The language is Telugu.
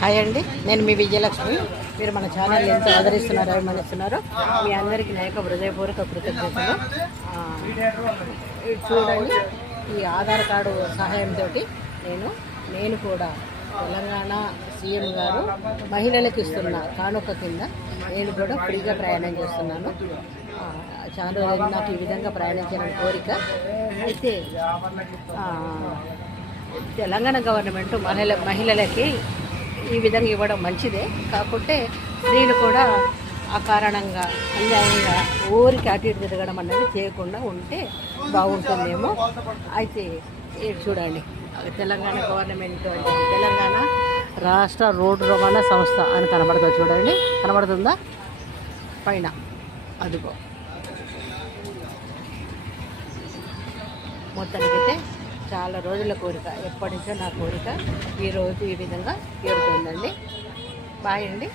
హాయ్ అండి, నేను మీ విజయలక్ష్మి. మీరు మన ఛానల్ ఎంత ఆదరిస్తున్నారో అభిమానిస్తున్నారో మీ అందరికీ నా యొక్క హృదయపూర్వక కృతజ్ఞతలు. చూడండి, ఈ ఆధార్ కార్డు సహాయంతో నేను కూడా తెలంగాణ సీఎం గారు మహిళలకు ఇస్తున్న కానుక కింద నేను కూడా ఫ్రీగా ప్రయాణం చేస్తున్నాను. చాలా రోజులు నాకు ఈ విధంగా ప్రయాణించాలని కోరిక. అయితే తెలంగాణ గవర్నమెంట్ మహిళలకి ఈ విధంగా ఇవ్వడం మంచిదే, కాకుంటే స్త్రీలు కూడా ఆ కారణంగా అన్యాయంగా ఊరికి అటు ఇటు తిరగడం అన్నది చేయకుండా ఉంటే బాగుంటుందేమో. అయితే చూడండి, తెలంగాణ గవర్నమెంట్ అంటే తెలంగాణ రాష్ట్ర రోడ్డు రవాణా సంస్థ అని కనబడుతుంది. చూడండి, కనబడుతుందా పైన? అదిగో మొత్తానికైతే చాలా రోజుల కోరిక, ఎప్పటి నుంచో నా కోరిక ఈరోజు ఈ విధంగా తీరుతుందండి. బాయ్ అండి.